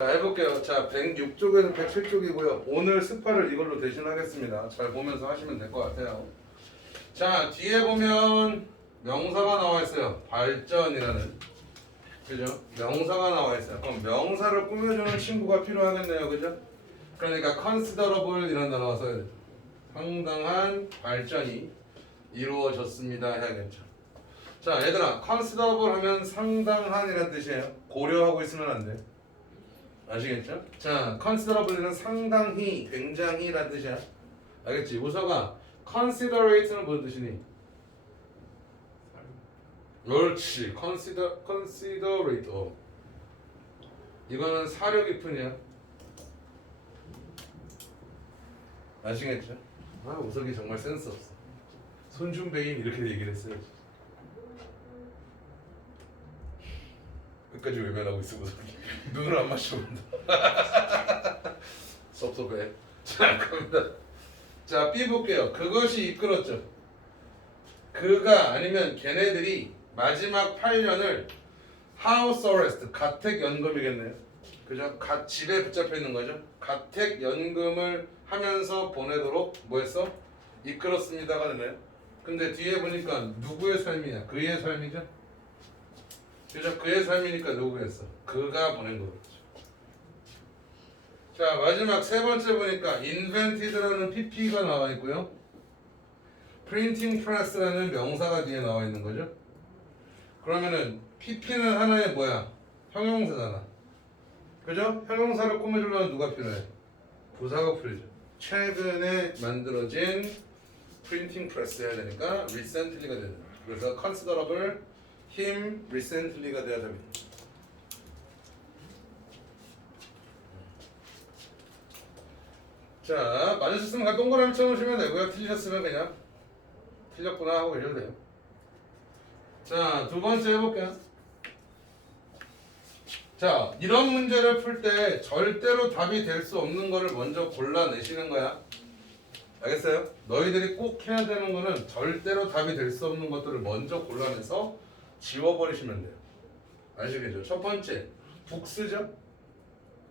자, 해볼게요. 자, 106쪽에서 107쪽이고요. 오늘 스파를 이걸로 대신하겠습니다. 잘 보면서 하시면 될 것 같아요. 자, 뒤에 보면 명사가 나와 있어요. 발전이라는. 그죠? 명사가 나와 있어요. 그럼 명사를 꾸며주는 친구가 필요하겠네요. 그죠? 그러니까 considerable 이런 단어가 써야 돼요. 상당한 발전이 이루어졌습니다 해야겠죠. 자, 얘들아, considerable 하면 상당한이라는 뜻이에요. 고려하고 있으면 안 돼. 아시겠죠? 자, considerable는 상당히, 굉장히라는 뜻이야. 알겠지? 우서가 considerate는 무슨 뜻이니? 그렇지. considerate. 이거는 사려 깊은이야. 아시겠죠? 아, 우석이 정말 센스 없어. 손준배인 이렇게 얘기를 했어요. 끝까지 외면하고 있어 우석이. 눈을 안 마셔본다. 섭섭해. 자, 갑니다. 자, B 볼게요. 그것이 이끌었죠. 그가 아니면 걔네들이 마지막 8년을 house arrest, 가택 연금이겠네요. 그죠? 집에 붙잡혀 있는 거죠. 가택 연금을 하면서 보내도록 뭐 했어? 이끌었습니다가 되네요. 근데 뒤에 보니까 누구의 삶이냐? 그의 삶이죠. 그죠? 그의 삶이니까 누구였어? 그가 보낸 거겠죠. 자, 마지막 세 번째 보니까 invented라는 pp가 나와 있고요. printing press라는 명사가 뒤에 나와 있는 거죠. 그러면은 pp는 하나의 뭐야? 형용사잖아. 그죠? 형용사를 꾸며주려면 누가 필요해? 부사가 필요하죠. 최근에 만들어진 printing press 해야 되니까 recently가 되는 거예요. 그래서 considerable him recently가 돼야 됩니다. 자, 맞으셨으면 그냥 동그라미 쳐놓으시면 되고요. 틀리셨으면 그냥 틀렸구나 하고 계셔도 돼요. 자, 두 번째 해볼게요. 자, 이런 문제를 풀 때 절대로 답이 될 수 없는 거를 먼저 골라내시는 거야. 알겠어요? 너희들이 꼭 해야 되는 거는 절대로 답이 될 수 없는 것들을 먼저 골라내서 지워버리시면 돼요. 아시겠죠? 첫 번째, 북스죠?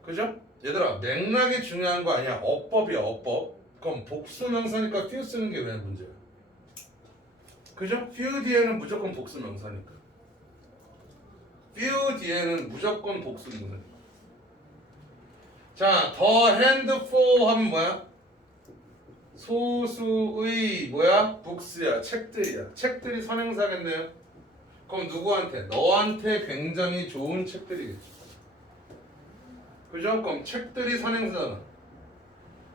그죠? 얘들아, 맥락이 중요한 거 아니야. 어법이야, 어법. 그럼 복수명사니까 few 쓰는 게 왜 문제야? 그죠? few 뒤에는 무조건 복수명사니까. few 뒤에는 무조건 복수명사니까. 자, the handful 하면 뭐야? 소수의 뭐야? 북스야, 책들이야. 책들이 선행사겠네요. 그럼 누구한테? 너한테 굉장히 좋은 책들이겠죠. 그죠? 그럼 책들이 선행사잖아.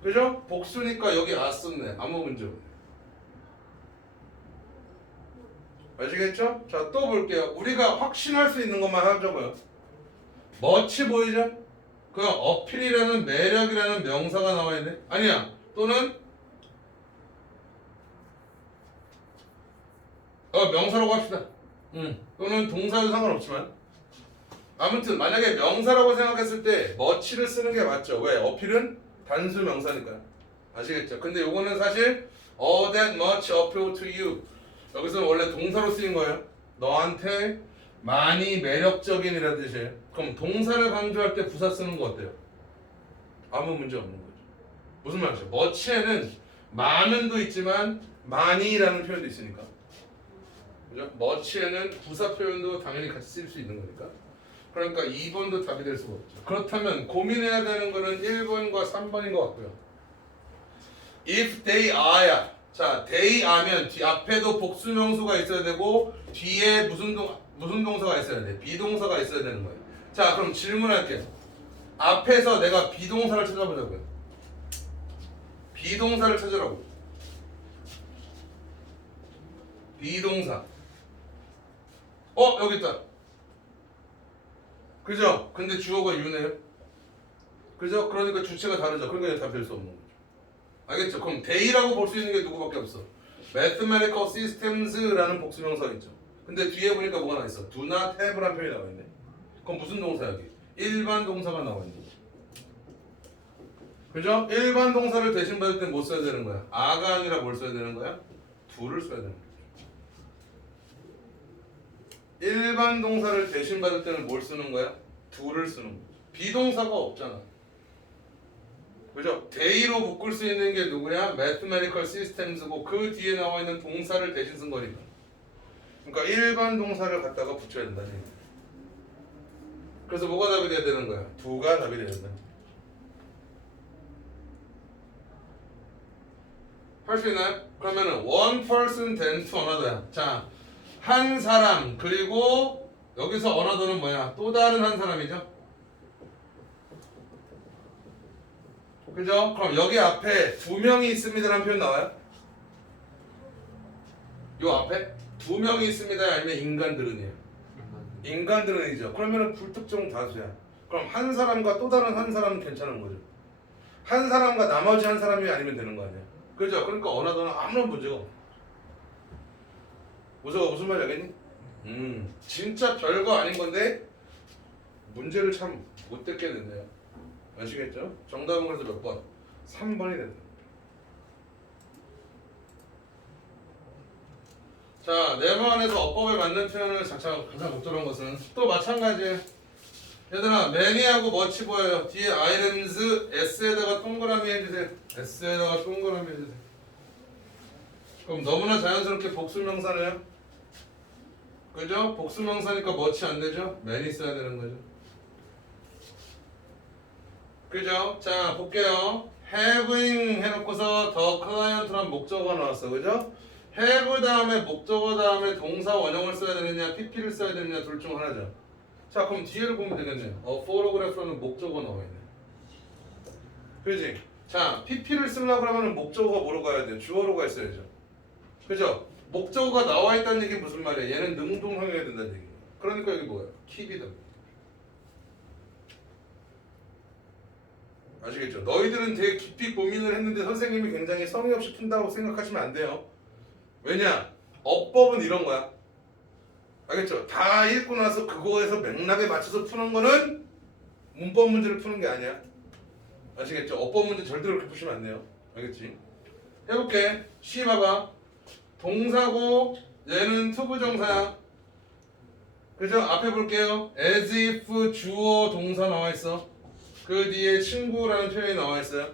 그죠? 복수니까 여기 아 썼네. 아무 문제 없네. 아시겠죠? 자, 또 볼게요. 우리가 확신할 수 있는 것만 하자고요. 멋이 보이죠? 그 어필이라는 매력이라는 명사가 나와 있네. 아니야. 또는 명사라고 합시다. 또는 동사도 상관없지만 아무튼 만약에 명사라고 생각했을 때 much를 쓰는 게 맞죠. 왜? 어필은 단수 명사니까요. 아시겠죠? 근데 요거는 사실 that much appeal to you 여기서는 원래 동사로 쓰인 거예요. 너한테 많이 매력적인이라는 뜻이에요. 그럼 동사를 강조할 때 부사 쓰는 거 어때요? 아무 문제 없는 거죠. 무슨 말이죠? much에는 많은도 있지만 많이라는 표현도 있으니까. 그죠? much에는 부사 표현도 당연히 같이 쓸 수 있는 거니까. 그러니까 2번도 답이 될 수가 없죠. 그렇다면 고민해야 되는 거는 1번과 3번인 것 같고요. If they are야. 자, they are면 뒤 앞에도 복수명수가 있어야 되고 뒤에 무슨 동사가 있어야 돼? 비동사가 있어야 되는 거예요. 자, 그럼 질문할게요. 앞에서 내가 비동사를 찾아보자고요. 비동사를 찾으라고. 비동사. 여기 있다. 그죠? 근데 주어가 you네요. 그죠? 그러니까 주체가 다르죠. 그러니까 답 될 수 없는 거죠. 알겠죠? 그럼 they라고 볼 수 있는 게 누구밖에 없어. mathematical systems라는 복수명사가 있죠. 근데 뒤에 보니까 뭐가 나와 있어? do not have라는 표현이 나와 있네. 그럼 무슨 동사야 여기? 일반 동사가 나와 있는 거죠. 그죠? 일반 동사를 대신 받을 땐 뭐 써야 되는 거야? 아가 아니라 뭘 써야 되는 거야? do를 써야 되는 거야. 일반 동사를 대신 받을 때는 뭘 쓰는 거야? do를 쓰는 거야. 비동사가 없잖아. 그죠? 대의로 묶을 수 있는 게 누구야? mathematical systems고 그 뒤에 나와 있는 동사를 대신 쓴 거니까. 그러니까 일반 동사를 갖다가 붙여야 된다는 얘기야. 그래서 뭐가 답이 돼야 되는 거야? 2가 답이 돼야 된다. 할 수 있나요? 그러면은 one person then to another. 자, 한 사람 그리고 여기서 another는 뭐야? 또 다른 한 사람이죠. 그죠? 그럼 여기 앞에 2명이 있습니다라는 표현 나와요? 요 앞에 2명이 있습니다 아니면 인간들은이에요? 인간들은이죠. 그러면은 불특정 다수야. 그럼 한 사람과 또 다른 한 사람은 괜찮은 거죠. 한 사람과 나머지 한 사람이 아니면 되는 거 아니야? 그죠? 그러니까 언어도는 아무런 문제가 없어. 무슨 말이 알겠니? 진짜 별거 아닌 건데 문제를 참 못 듣게 된대요. 아시겠죠? 정답은 그래서 몇 번? 3번이 된다. 자, 네번에서 어법에 맞는 표현을 가장 목적한 것은 또 마찬가지예요. 얘들아, many하고 much 보여요. 뒤에 items s에다가 동그라미 해주세요. s에다가 동그라미 해주세요. 그럼 너무나 자연스럽게 복수명사네요. 그죠? 복수명사니까 much 안 되죠? many 써야 되는 거죠. 그죠? 자, 볼게요. having 해놓고서 the client란 목적어가 나왔어. 그죠? have 다음에 목적어 다음에 동사 원형을 써야 되느냐 pp를 써야 되느냐 둘 중 하나죠. 자, 그럼 뒤에를 보면 되겠네요. photograph라는 목적어 나와 있네. 그지? 자, pp를 쓰려고 하면 목적어가 뭐로 가야 돼? 주어로 가 있어야죠. 그죠? 목적어가 나와 있다는 얘기 무슨 말이야? 얘는 능동형이어야 된다는 얘기야. 그러니까 여기 뭐야? keep이다. 아시겠죠? 너희들은 되게 깊이 고민을 했는데 선생님이 굉장히 성의 없이 푼다고 생각하시면 안 돼요. 왜냐? 어법은 이런 거야. 알겠죠? 다 읽고 나서 그거에서 맥락에 맞춰서 푸는 거는 문법 문제를 푸는 게 아니야. 아시겠죠? 어법 문제 절대로 그렇게 푸시면 안 돼요. 알겠지? 해볼게. 시 봐봐. 동사고 얘는 투부정사야. 그죠? 앞에 볼게요. as if 주어 동사 나와 있어. 그 뒤에 친구라는 표현이 나와 있어요.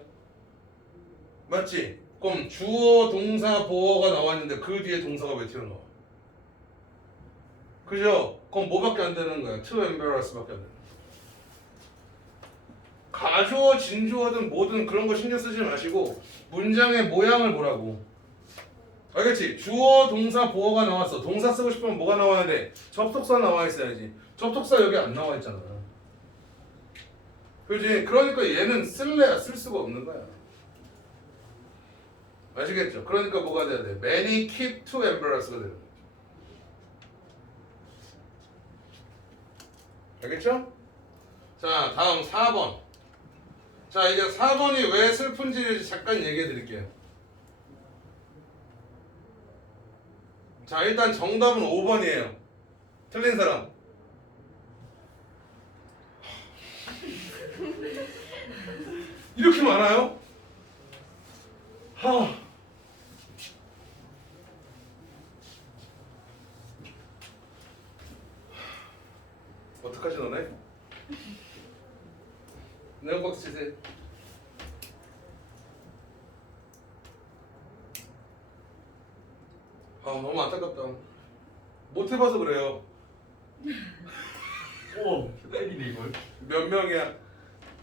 맞지? 그럼 주어 동사 보어가 나와 있는데 그 뒤에 동사가 왜 튀어나와? 그죠? 그럼 뭐밖에 안 되는 거야? to embarrass밖에 안 되는 거야. 가주어, 진주어든 뭐든 그런 거 신경 쓰지 마시고 문장의 모양을 보라고. 알겠지? 주어, 동사, 보어가 나왔어. 동사 쓰고 싶으면 뭐가 나와야 돼? 접속사 나와 있어야지. 접속사 여기 안 나와 있잖아. 그지? 그러니까 얘는 쓸래야 쓸 수가 없는 거야. 아시겠죠? 그러니까 뭐가 돼야 돼? Many keep to embarrass가 되는 거야. 알겠죠? 자, 다음 4번. 자, 이제 4번이 왜 슬픈지 잠깐 얘기해 드릴게요. 자, 일단 정답은 5번이에요. 틀린 사람. 이렇게 많아요? 하. 어떡하지 너네? 네오박스 치세요. 아, 너무 안타깝다. 못 해봐서 그래요. 오, 때리네 이걸. 몇 명이야?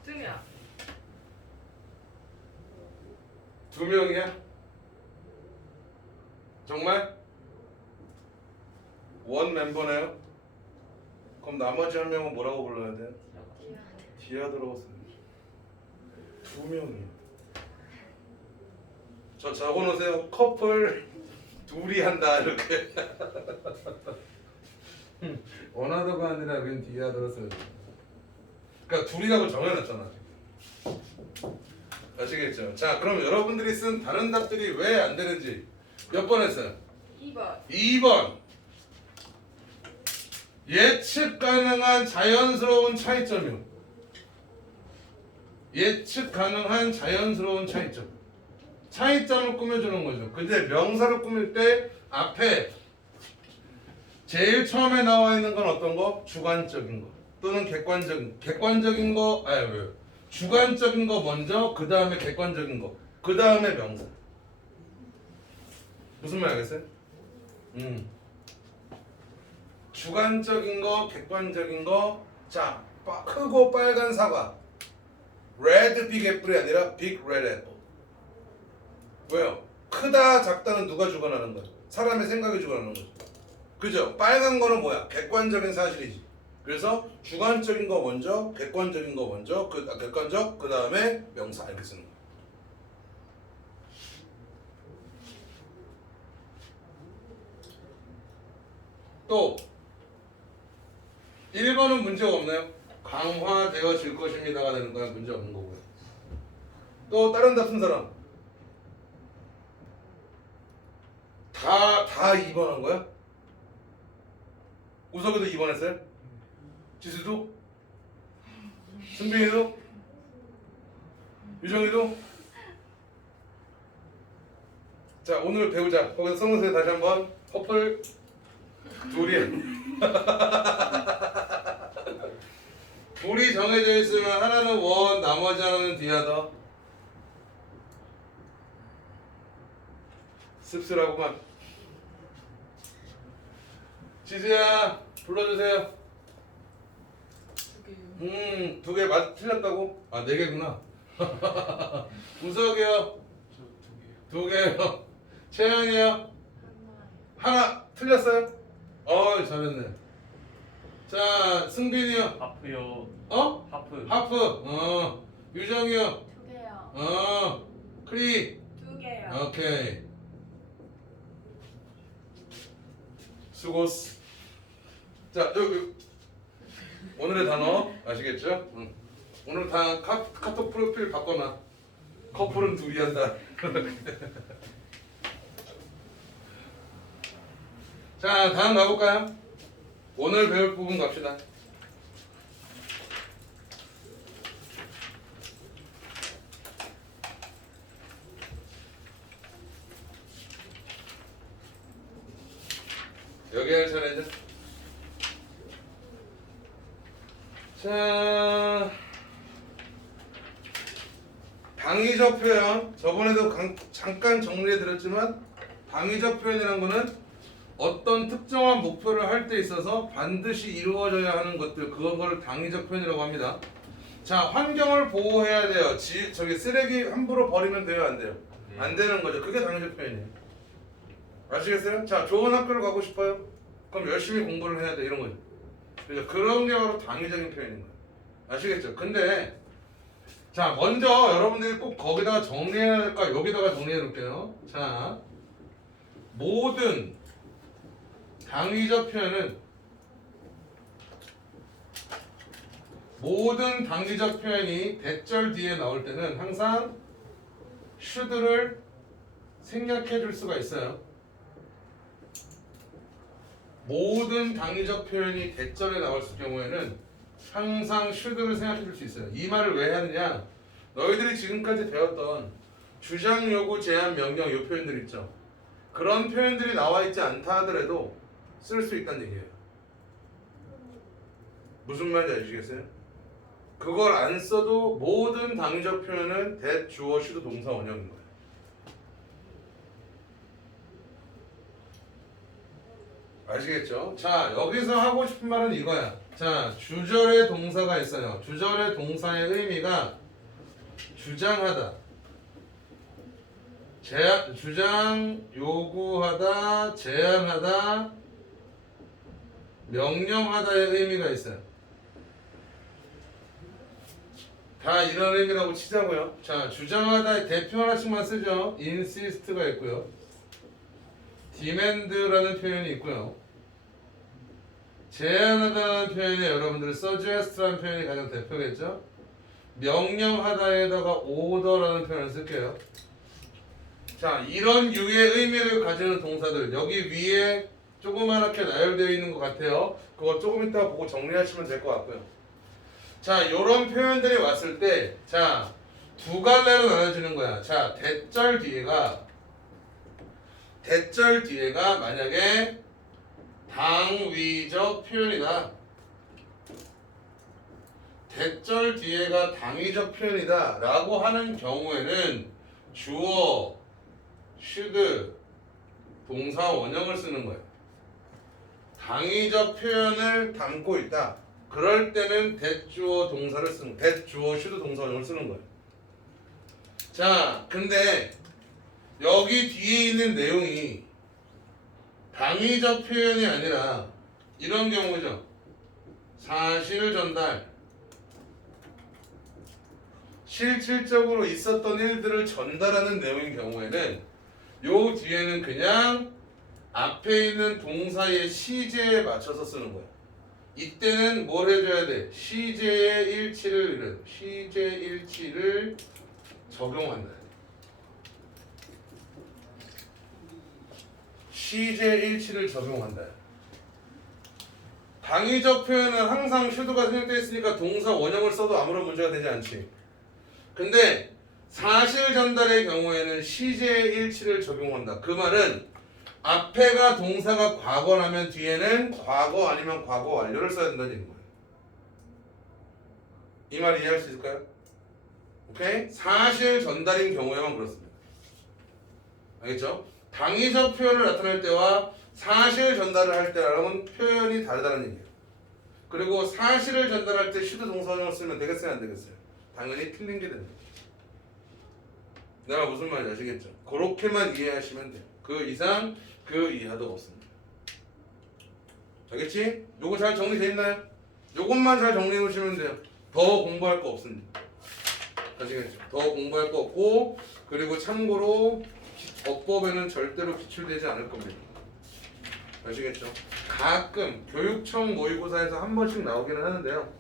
2명. 2명이야? 정말? 원 멤버네요? 그럼 나머지 한 명은 뭐라고 불러야 돼? 디아드라고 쓰는 2명이야. 저 적어놓으세요. 커플 둘이 한다 이렇게. 원하더가 아니라 그냥 디아드라 써야 돼. 그러니까 둘이라고 정해놨잖아. 아시겠죠? 자, 그럼 여러분들이 쓴 다른 답들이 왜 안 되는지 몇 번 했어요? 2번. 2번. 예측 가능한 자연스러운 차이점이요. 예측 가능한 자연스러운 차이점. 차이점을 꾸며주는 거죠. 근데 명사를 꾸밀 때 앞에 제일 처음에 나와 있는 건 어떤 거? 주관적인 거. 또는 객관적인 거 아니 왜 주관적인 거 먼저 그 다음에 객관적인 거 그 다음에 명사. 무슨 말 알겠어요? 주관적인 거 객관적인 거. 자, 크고 빨간 사과 레드 빅 애플이 아니라 빅 레드 애플. 왜요? 크다 작다는 누가 주관하는 거야? 사람의 생각이 주관하는 거죠. 그죠? 빨간 거는 뭐야? 객관적인 사실이지. 그래서 주관적인 거 먼저, 객관적인 거 먼저, 객관적 그 다음에 명사 이렇게 쓰는 거야. 또 1번은 문제가 없나요? 강화되어질 것입니다가 되는 거야. 문제 없는 거고요. 또 다른 답 쓴 사람 다 2번 한 거야? 우석이도 2번 했어요? 지수도? 승빈이도? 유정이도? 자, 오늘 배우자. 거기서 써놓으세요. 다시 한번. 커플 둘이 둘이 정해져 있으면 하나는 원, 나머지 하나는 디아더. 씁쓸하구만. 지수야, 불러주세요. 두 개 틀렸다고? 아, 4개구나. 우석이요. 두 개요. 채영이요. 하나 틀렸어요? 잘했네. 자, 승빈이요. 하프요. 하프. 하프. 유정이요. 2개요. 크리. 2개요. 오케이. 수고스. 자, 여기 오늘의 단어 아시겠죠? 오늘 다 카톡 프로필 바꿔놔. 커플은 둘이 한다. 자, 다음 가볼까요? 오늘 배울 부분 갑시다. 여기 할 차례죠. 자, 당위적 표현. 저번에도 잠깐 정리해드렸지만 당위적 표현이라는 거는 어떤 특정한 목표를 할 때 있어서 반드시 이루어져야 하는 것들, 그걸 당위적 표현이라고 합니다. 자, 환경을 보호해야 돼요. 저기 쓰레기 함부로 버리면 돼요, 안 돼요? 안 되는 거죠. 그게 당위적 표현이에요. 아시겠어요? 자, 좋은 학교를 가고 싶어요? 그럼 열심히 공부를 해야 돼, 이런 거죠. 그죠? 그런 게 바로 당위적인 표현인 거예요. 아시겠죠? 근데 자, 먼저 여러분들이 꼭 거기다가 정리해야 될까? 여기다가 정리해 놓을게요. 자, 모든 당위적 표현은 모든 당위적 표현이 대절 뒤에 나올 때는 항상 should를 생략해 줄 수가 있어요. 모든 당위적 표현이 대절에 나올 경우에는 항상 should를 생략해 줄 수 있어요. 이 말을 왜 하느냐? 너희들이 지금까지 배웠던 주장, 요구, 제한, 명령 이 표현들 있죠. 그런 표현들이 나와 있지 않다 하더라도 쓸 수 있다는 얘기예요. 무슨 말인지 아시겠어요? 그걸 안 써도 모든 당위적 표현은 that, 주어, should, 동사, 원형인 거예요. 아시겠죠? 자, 여기서 하고 싶은 말은 이거야. 자, 주절의 동사가 있어요. 주절의 동사의 의미가 주장하다, 주장, 요구하다, 제안하다, 명령하다의 의미가 있어요. 다 이런 의미라고 치자고요. 자, 주장하다의 대표 하나씩만 쓰죠. insist가 있고요. demand라는 표현이 있고요. 제안하다는 표현이 여러분들 suggest라는 표현이 가장 대표겠죠. 명령하다에다가 order라는 표현을 쓸게요. 자, 이런 유의 의미를 가지는 동사들 여기 위에 조그맣게 나열되어 있는 것 같아요. 그거 조금 이따 보고 정리하시면 될 것 같고요. 자, 요런 표현들이 왔을 때, 자, 두 갈래로 나눠지는 거야. 자, 대절 뒤에가 만약에 당위적 표현이다. 대절 뒤에가 당위적 표현이다 라고 하는 경우에는 주어, should, 동사 원형을 쓰는 거예요. 당위적 표현을 담고 있다. 그럴 때는 대주어 동사를 쓰는 거예요. 대주어, should, 동사 원형을 쓰는 거예요. 자, 근데 여기 뒤에 있는 내용이 당위적 표현이 아니라 이런 경우죠. 사실 전달. 실질적으로 있었던 일들을 전달하는 내용인 경우에는 요 뒤에는 그냥 앞에 있는 동사의 시제에 맞춰서 쓰는 거야. 이때는 뭘 해줘야 돼? 시제의 일치를 적용한다. 시제 일치를 적용한다. 당위적 표현은 항상 should가 생략되어 있으니까 동사 원형을 써도 아무런 문제가 되지 않지. 근데 사실 전달의 경우에는 시제의 일치를 적용한다. 그 말은 앞에가 동사가 과거라면 뒤에는 과거 아니면 과거 완료를 써야 된다는 얘기인 거예요. 이 말 이해할 수 있을까요? 오케이? 사실 전달인 경우에만 그렇습니다. 알겠죠? 당위적 표현을 나타낼 때와 사실 전달을 할 때랑은 표현이 다르다는 얘기예요. 그리고 사실을 전달할 때 should 동사원형을 쓰면 되겠어요? 안 되겠어요? 당연히 틀린 게 됩니다. 내가 무슨 말인지 아시겠죠? 그렇게만 이해하시면 돼요. 그 이상 그 이하도 없습니다. 알겠지? 요거 잘 정리되어 있나요? 요것만 잘 정리해 놓으시면 돼요. 더 공부할 거 없습니다. 아시겠죠? 더 공부할 거 없고, 그리고 참고로 어법에는 절대로 기출되지 않을 겁니다. 아시겠죠? 가끔 교육청 모의고사에서 한 번씩 나오기는 하는데요.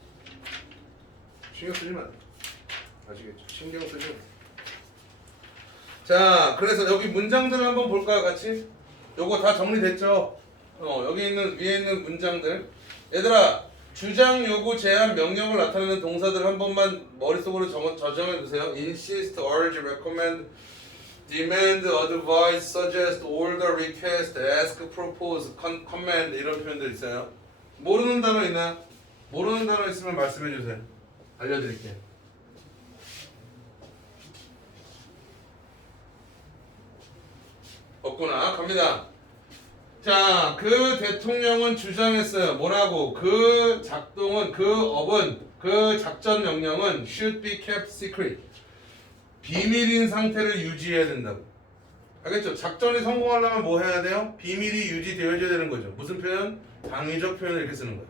신경 쓰지 마세요. 아시겠죠? 신경 쓰지 마세요. 자, 그래서 여기 문장들을 한번 볼까요, 같이? 요거 다 정리됐죠? 여기 있는 위에 있는 문장들. 얘들아, 주장, 요구, 제한, 명령을 나타내는 동사들 한 번만 머릿속으로 저장해 두세요. insist, urge, recommend, demand, advise, suggest, order, request, ask, propose, command 이런 표현들 있어요. 모르는 단어 있나요? 모르는 단어 있으면 말씀해 주세요. 알려드릴게요. 없구나. 갑니다. 자, 그 대통령은 주장했어요. 뭐라고? 그 작동은, 그 업은, 그 작전 명령은 should be kept secret. 비밀인 상태를 유지해야 된다고. 알겠죠? 작전이 성공하려면 뭐 해야 돼요? 비밀이 유지되어야 되는 거죠. 무슨 표현? 당위적 표현을 이렇게 쓰는 거예요.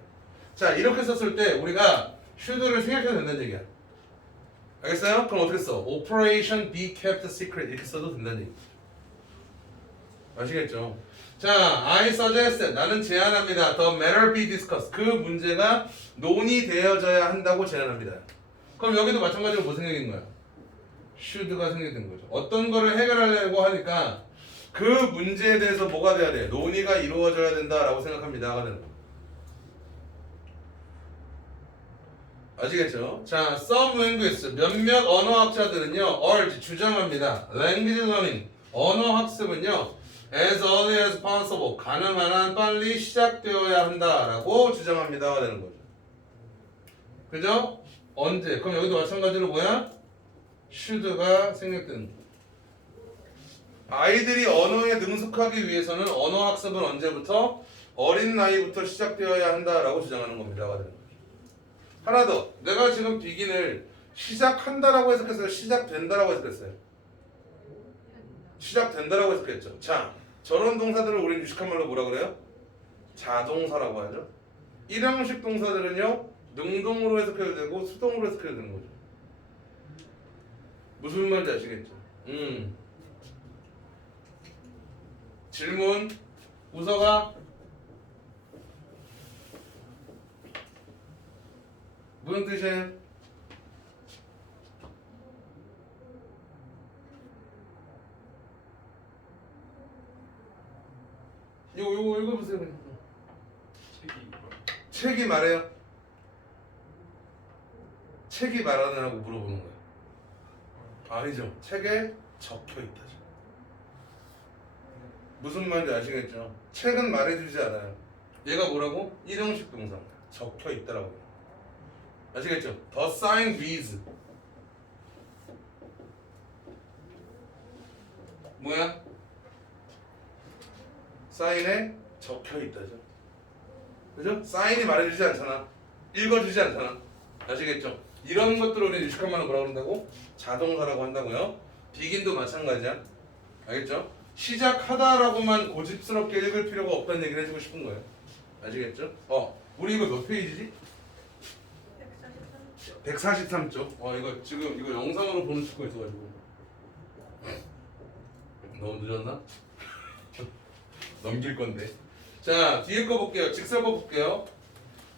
자, 이렇게 썼을 때 우리가 should를 생략해도 된다는 얘기야. 알겠어요? 그럼 어떻게 써? Operation be kept secret 이렇게 써도 된다는 얘기. 아시겠죠? 자, I suggest 나는 제안합니다. The matter be discussed. 그 문제가 논의되어져야 한다고 제안합니다. 그럼 여기도 마찬가지로 뭐 생각인 거야? should가 생략된 거죠. 어떤 거를 해결하려고 하니까 그 문제에 대해서 뭐가 돼야 돼? 논의가 이루어져야 된다라고 생각합니다가 되는 거예요. 아시겠죠? 자, some linguists 몇몇 언어학자들은요, urge 주장합니다. language learning 언어 학습은요, as early as possible 가능한 한 빨리 시작되어야 한다라고 주장합니다가 되는 거죠. 그죠? 언제? 그럼 여기도 마찬가지로 뭐야? should가 생략되는 거예요. 아이들이 언어에 능숙하기 위해서는 언어 학습은 언제부터? 어린 나이부터 시작되어야 한다라고 주장하는 겁니다가 되는 거죠. 하나 더, 내가 지금 비긴을 시작한다라고 해석했어요? 시작된다라고 해석했어요? 시작된다라고 해석했죠. 자, 저런 동사들을 우리는 유식한 말로 뭐라 그래요? 자동사라고 하죠. 일형식 동사들은요, 능동으로 해석해도 되고 수동으로 해석해도 되는 거죠. 무슨 말인지 아시겠죠? 질문, 우서가 무슨 뜻이에요? 이거 읽어보세요. 그냥. 책이 말해요? 책이 말하느라고 물어보는 거예요. 아니죠. 책에 적혀 있다죠. 무슨 말인지 아시겠죠? 책은 말해주지 않아요. 얘가 뭐라고? 일형식 동사. 적혀 있다라고 해요. 아시겠죠? The sign with 뭐야? 사인에 적혀 있다죠. 그죠? 사인이 말해주지 않잖아. 읽어주지 않잖아. 아시겠죠? 이런 것들을 우리 유식한말은 뭐라고 그런다고? 자동사라고 한다고요. 비긴도 마찬가지야. 알겠죠? 시작하다라고만 고집스럽게 읽을 필요가 없다는 얘기를 해주고 싶은 거예요. 아시겠죠? 우리 이거 몇 페이지지? 143쪽. 이거 지금 이거 영상으로 보는 친구가 있어가지고 너무 늦었나? 넘길 건데. 자, 뒤에 거 볼게요. 직설법 볼게요.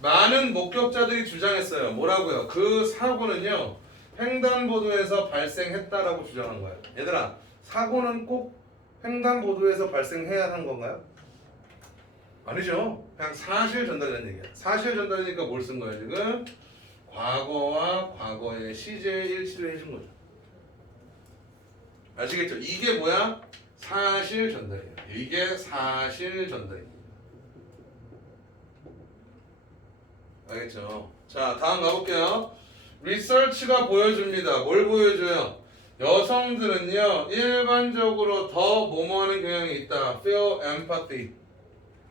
많은 목격자들이 주장했어요. 뭐라고요? 그 사고는요, 횡단보도에서 발생했다라고 주장한 거예요. 얘들아, 사고는 꼭 횡단보도에서 발생해야 하는 건가요? 아니죠. 그냥 사실 전달이라는 얘기야. 사실 전달이니까 뭘 쓴 거야, 지금? 과거와 과거의 시제의 일치를 해준 거죠. 아시겠죠? 이게 뭐야? 사실 전달이에요. 이게 사실 전달이에요. 알겠죠? 자, 다음 가볼게요. 리서치가 보여줍니다. 뭘 보여줘요? 여성들은요, 일반적으로 더 뭐뭐하는 경향이 있다. feel empathy.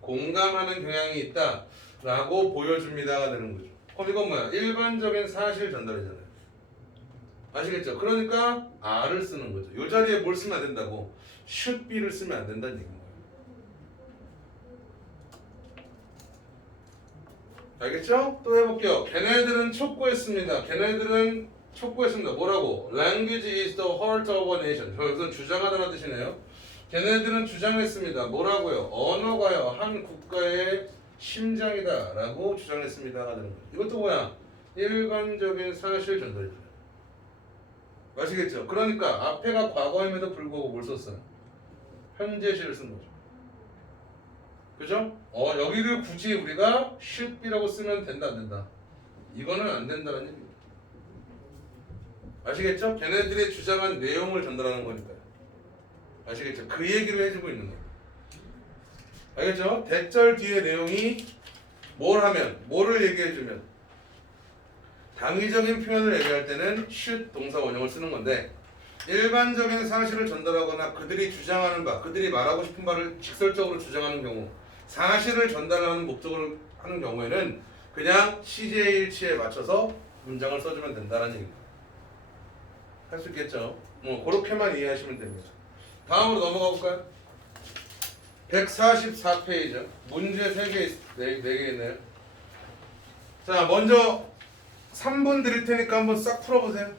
공감하는 경향이 있다. 라고 보여줍니다가 되는 거죠. 그럼 이건 뭐야? 일반적인 사실 전달이잖아요. 아시겠죠? 그러니까 R을 쓰는 거죠. 이 자리에 뭘 쓰면 안 된다고? should be를 쓰면 안 된다는 얘기인 거예요. 알겠죠? 또 해볼게요. 걔네들은 촉구했습니다. 걔네들은 촉구했습니다. 뭐라고? Language is the heart of a nation. 여기서 주장하다는 뜻이네요. 걔네들은 주장했습니다. 뭐라고요? 언어가요. 한 국가의 심장이다 라고 주장했습니다. 이것도 뭐야? 일반적인 사실 전달이잖아요. 아시겠죠? 그러니까 앞에가 과거임에도 불구하고 뭘 썼어요? 현재시를 쓴 거죠. 그죠? 여기를 굳이 우리가 should be라고 쓰면 된다 안 된다? 이거는 안 된다는 얘기예요. 아시겠죠? 걔네들이 주장한 내용을 전달하는 거니까요. 아시겠죠? 그 얘기를 해주고 있는 거예요. 알겠죠? 대절 뒤에 내용이 뭘 하면, 뭐를 얘기해주면 당위적인 표현을 얘기할 때는 should 동사 원형을 쓰는 건데 일반적인 사실을 전달하거나 그들이 주장하는 바, 그들이 말하고 싶은 바를 직설적으로 주장하는 경우 사실을 전달하는 목적을 하는 경우에는 그냥 시제의 일치에 맞춰서 문장을 써주면 된다는 얘기입니다. 할 수 있겠죠? 그렇게만 이해하시면 됩니다. 다음으로 넘어가 볼까요? 144페이지 문제 4개 있네요. 자, 먼저 3분 드릴 테니까 한번 싹 풀어보세요.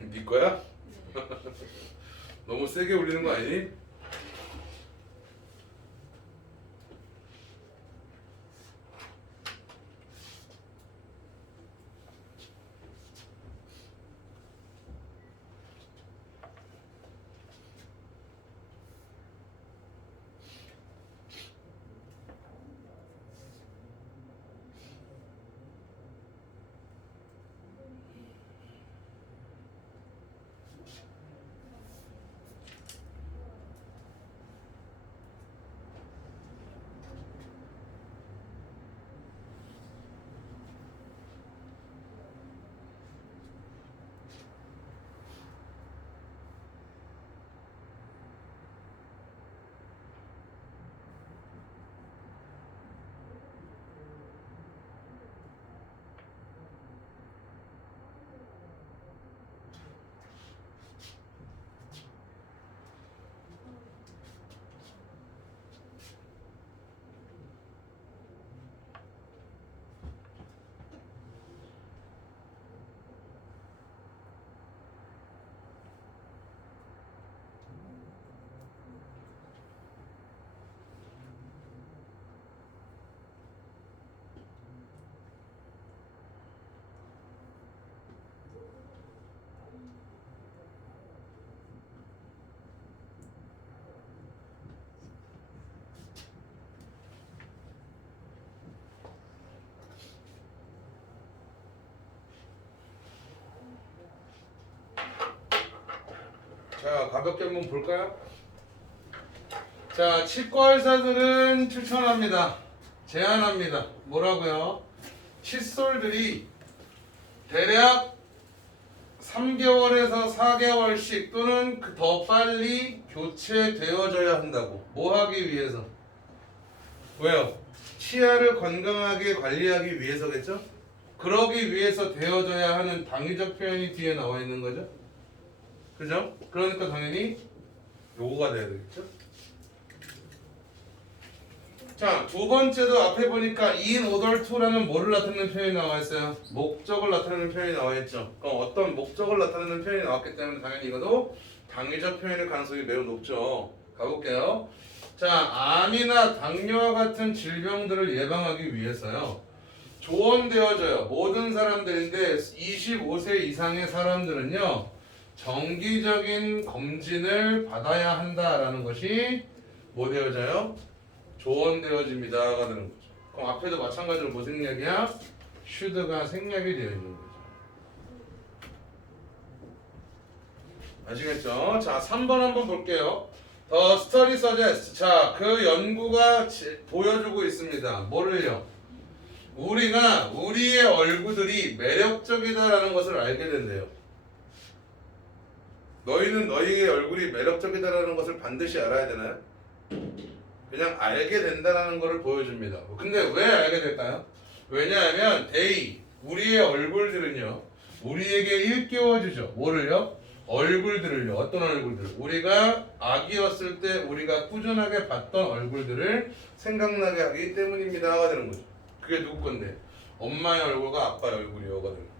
네 거야? 너무 세게 울리는 거 아니니? 자, 가볍게 한번 볼까요? 자, 치과 의사들은 추천합니다. 제안합니다. 뭐라고요? 칫솔들이 대략 3개월에서 4개월씩 또는 더 빨리 교체되어져야 한다고. 뭐 하기 위해서? 왜요? 치아를 건강하게 관리하기 위해서겠죠? 그러기 위해서 되어져야 하는 당위적 표현이 뒤에 나와 있는 거죠? 그죠? 그러니까 당연히 요거가 돼야 되겠죠? 자, 두 번째도 앞에 보니까 in order to라는 뭐를 나타내는 표현이 나와 있어요? 목적을 나타내는 표현이 나와 있죠. 그럼 어떤 목적을 나타내는 표현이 나왔기 때문에 당연히 이것도 당위적 표현일 가능성이 매우 높죠. 가볼게요. 자, 암이나 당뇨와 같은 질병들을 예방하기 위해서요. 조언되어져요. 모든 사람들인데 25세 이상의 사람들은요. 정기적인 검진을 받아야 한다라는 것이 뭐 되어져요? 조언되어집니다가 되는 거죠. 그럼 앞에도 마찬가지로 뭐 생략이야? should가 생략이 되어 있는 거죠. 아시겠죠? 자, 3번 한번 볼게요. The study suggests. 자, 그 연구가 보여주고 있습니다. 뭐를요? 우리가 우리의 얼굴들이 매력적이다라는 것을 알게 된대요. 너희는 너희의 얼굴이 매력적이다라는 것을 반드시 알아야 되나요? 그냥 알게 된다는 것을 보여줍니다. 근데 왜 알게 될까요? 왜냐하면 우리의 얼굴들은요, 우리에게 일깨워주죠. 뭐를요? 얼굴들을요. 어떤 얼굴들? 우리가 아기였을 때 우리가 꾸준하게 봤던 얼굴들을 생각나게 하기 때문입니다가 되는 거죠. 그게 누구 건데? 엄마의 얼굴과 아빠의 얼굴이요가 되는 거죠.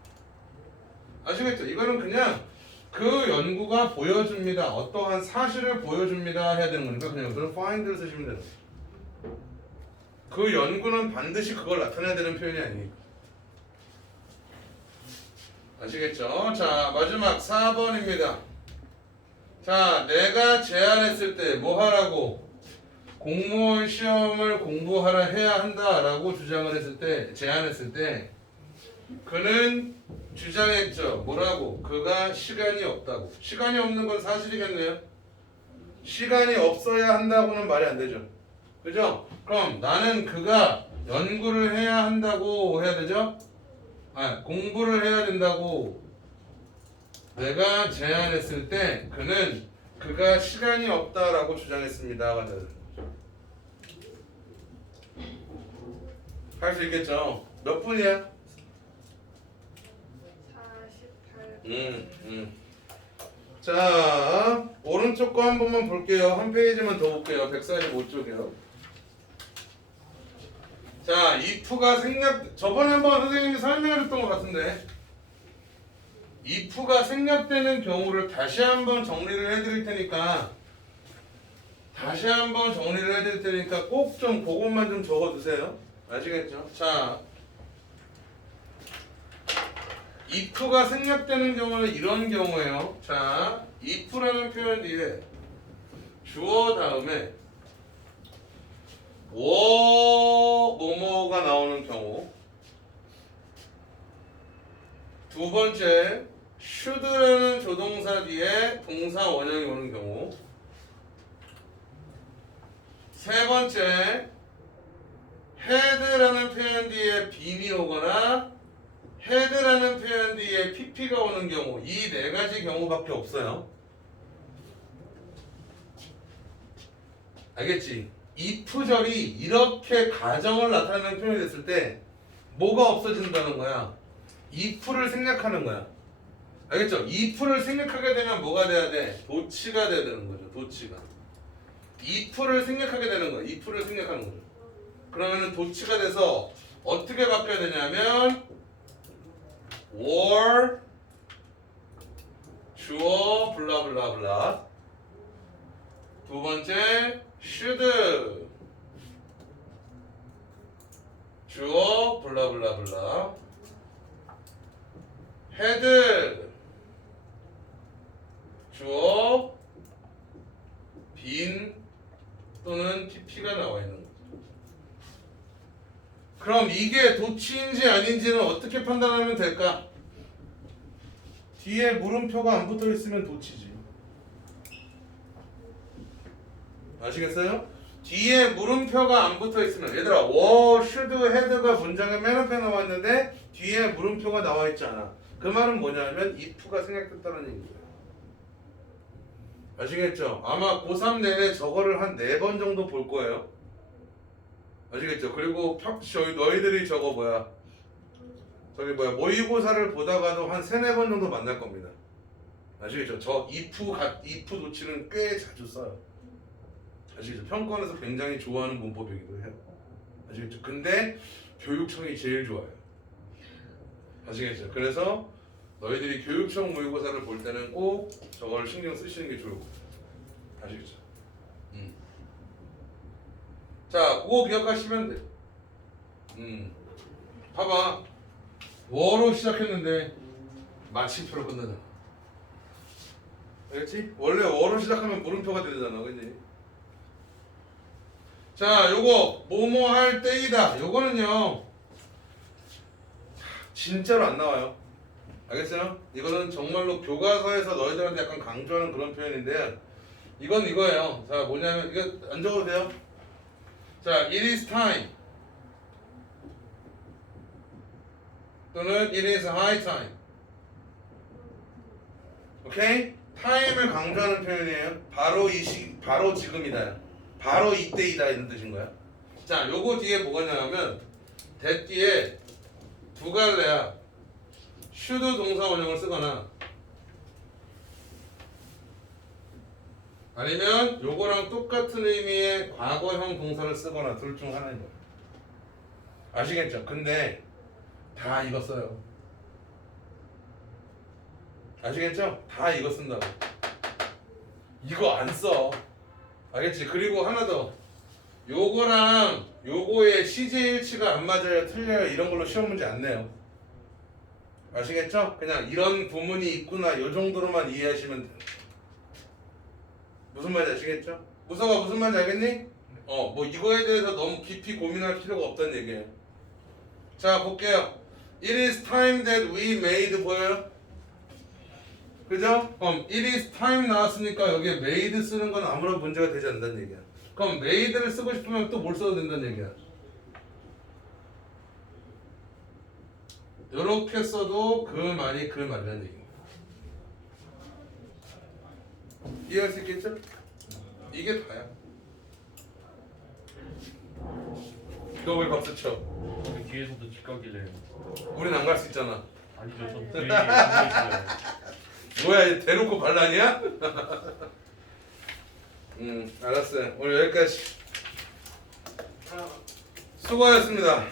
아시겠죠? 이거는 그냥 그 연구가 보여줍니다. 어떠한 사실을 보여줍니다 해야 되는 거니까 그냥 그걸 find를 쓰시면 되는 거예요. 그 연구는 반드시 그걸 나타내야 되는 표현이 아니니까. 아시겠죠? 자, 마지막 4번입니다. 자, 내가 제안했을 때 뭐 하라고? 공무원 시험을 공부하라 해야 한다라고 주장을 했을 때, 제안했을 때 그는 주장했죠. 뭐라고? 그가 시간이 없다고. 시간이 없는 건 사실이겠네요. 시간이 없어야 한다고는 말이 안 되죠. 그죠? 그럼 나는 그가 연구를 해야 한다고 해야 되죠? 공부를 해야 된다고 내가 제안했을 때 그가 시간이 없다라고 주장했습니다. 할 수 있겠죠? 몇 분이야? 48. 자, 오른쪽 거 한 번만 볼게요. 한 페이지만 더 볼게요. 145쪽이요. 자, if가 저번에 한번 선생님이 설명해줬던 것 같은데 if가 생략되는 경우를 다시 한번 정리를 해드릴 테니까 꼭 좀 그것만 좀 적어두세요. 아시겠죠? 자, if가 생략되는 경우는 이런 경우예요. 자, if라는 표현 뒤에 주어 다음에 뭐뭐가 나오는 경우, 두 번째 should라는 조동사 뒤에 동사 원형이 오는 경우, 세 번째 had라는 표현 뒤에 bean이 오거나 had라는 표현 뒤에 pp가 오는 경우, 이 네 가지 경우밖에 없어요. 알겠지? if절이 이렇게 가정을 나타내는 표현이 됐을 때 뭐가 없어진다는 거야? if를 생략하는 거야. 알겠죠? if를 생략하게 되면 뭐가 돼야 돼? 도치가 돼야 되는 거죠. 도치가. if를 생략하게 되는 거야. if를 생략하는 거죠. 그러면은 도치가 돼서 어떻게 바뀌어야 되냐면 or 주어 블라블라블라, 두 번째 should 주어 블라블라블라, had 주어 been 또는 pp가 나와 있는 거죠. 그럼 이게 도치인지 아닌지는 어떻게 판단하면 될까? 뒤에 물음표가 안 붙어 있으면 도치지. 아시겠어요? 뒤에 물음표가 안 붙어 있으면 얘들아 워, should, had가 문장에 맨 앞에 나와 있는데 뒤에 물음표가 나와 있지 않아. 그 말은 뭐냐면 if가 생략됐다는 얘기예요. 아시겠죠? 아마 고3 내내 저거를 한 4번 정도 볼 거예요. 아시겠죠? 그리고 너희들이 저거 모의고사를 보다가도 한 3-4번 정도 만날 겁니다. 아시겠죠? 저 if 도치는 꽤 자주 써요. 아시겠죠? 평권에서 굉장히 좋아하는 문법이기도 해요. 아시겠죠? 근데 교육청이 제일 좋아요. 아시겠죠? 그래서 너희들이 교육청 모의고사를 볼 때는 꼭 저걸 신경 쓰시는 게 좋을 것 같아요. 아시겠죠? 자, 그거 기억하시면 돼. 봐봐. 워로 시작했는데 마침표로 끝나잖아. 알겠지? 원래 워로 시작하면 물음표가 되잖아, 그지? 자, 요거 뭐뭐 할 때이다. 요거는요 진짜로 안 나와요. 알겠어요? 이거는 정말로 교과서에서 너희들한테 약간 강조하는 그런 표현인데 이건 이거예요. 자, 뭐냐면 이거 안 적어도 돼요. 자, it is time 또는 it is high time. 오케이? 타임을 강조하는 표현이에요. 바로 지금이다. 바로 이때이다 이런 뜻인 거야. 자, 요거 뒤에 뭐가 나오면 that 뒤에 두 갈래야. should 동사 원형을 쓰거나 아니면 요거랑 똑같은 의미의 과거형 동사를 쓰거나 둘 중 하나인 거야. 아시겠죠? 근데 다 이거 써요. 아시겠죠? 다 이거 쓴다고. 이거 안 써. 알겠지? 그리고 하나 더. 요거랑 요거의 시제일치가 안 맞아요, 틀려요 이런 걸로 시험 문제 안 내요. 아시겠죠? 그냥 이런 구문이 있구나 요 정도로만 이해하시면 돼요. 무슨 말인지 아시겠죠? 무서가 무슨 말인지 알겠니? 뭐 이거에 대해서 너무 깊이 고민할 필요가 없다는 얘기예요. 자, 볼게요. It is time that we made 보여요? 그죠? 그럼 it is time 나왔으니까 여기에 made 쓰는 건 아무런 문제가 되지 않는다는 얘기야. 그럼 made를 쓰고 싶으면 또 뭘 써도 된다는 얘기야. 요렇게 써도 그 말이 그 말이라는 얘기야. 이해할 수 있겠죠? 이게 다야. 너 왜 박수 쳐? 여기 뒤에서도 직각이래요. 우린 안 갈 수 있잖아. 아니죠, 저 뒤에 있어요. 뭐야, 대놓고 반란이야? 알았어요. 오늘 여기까지. 수고하셨습니다.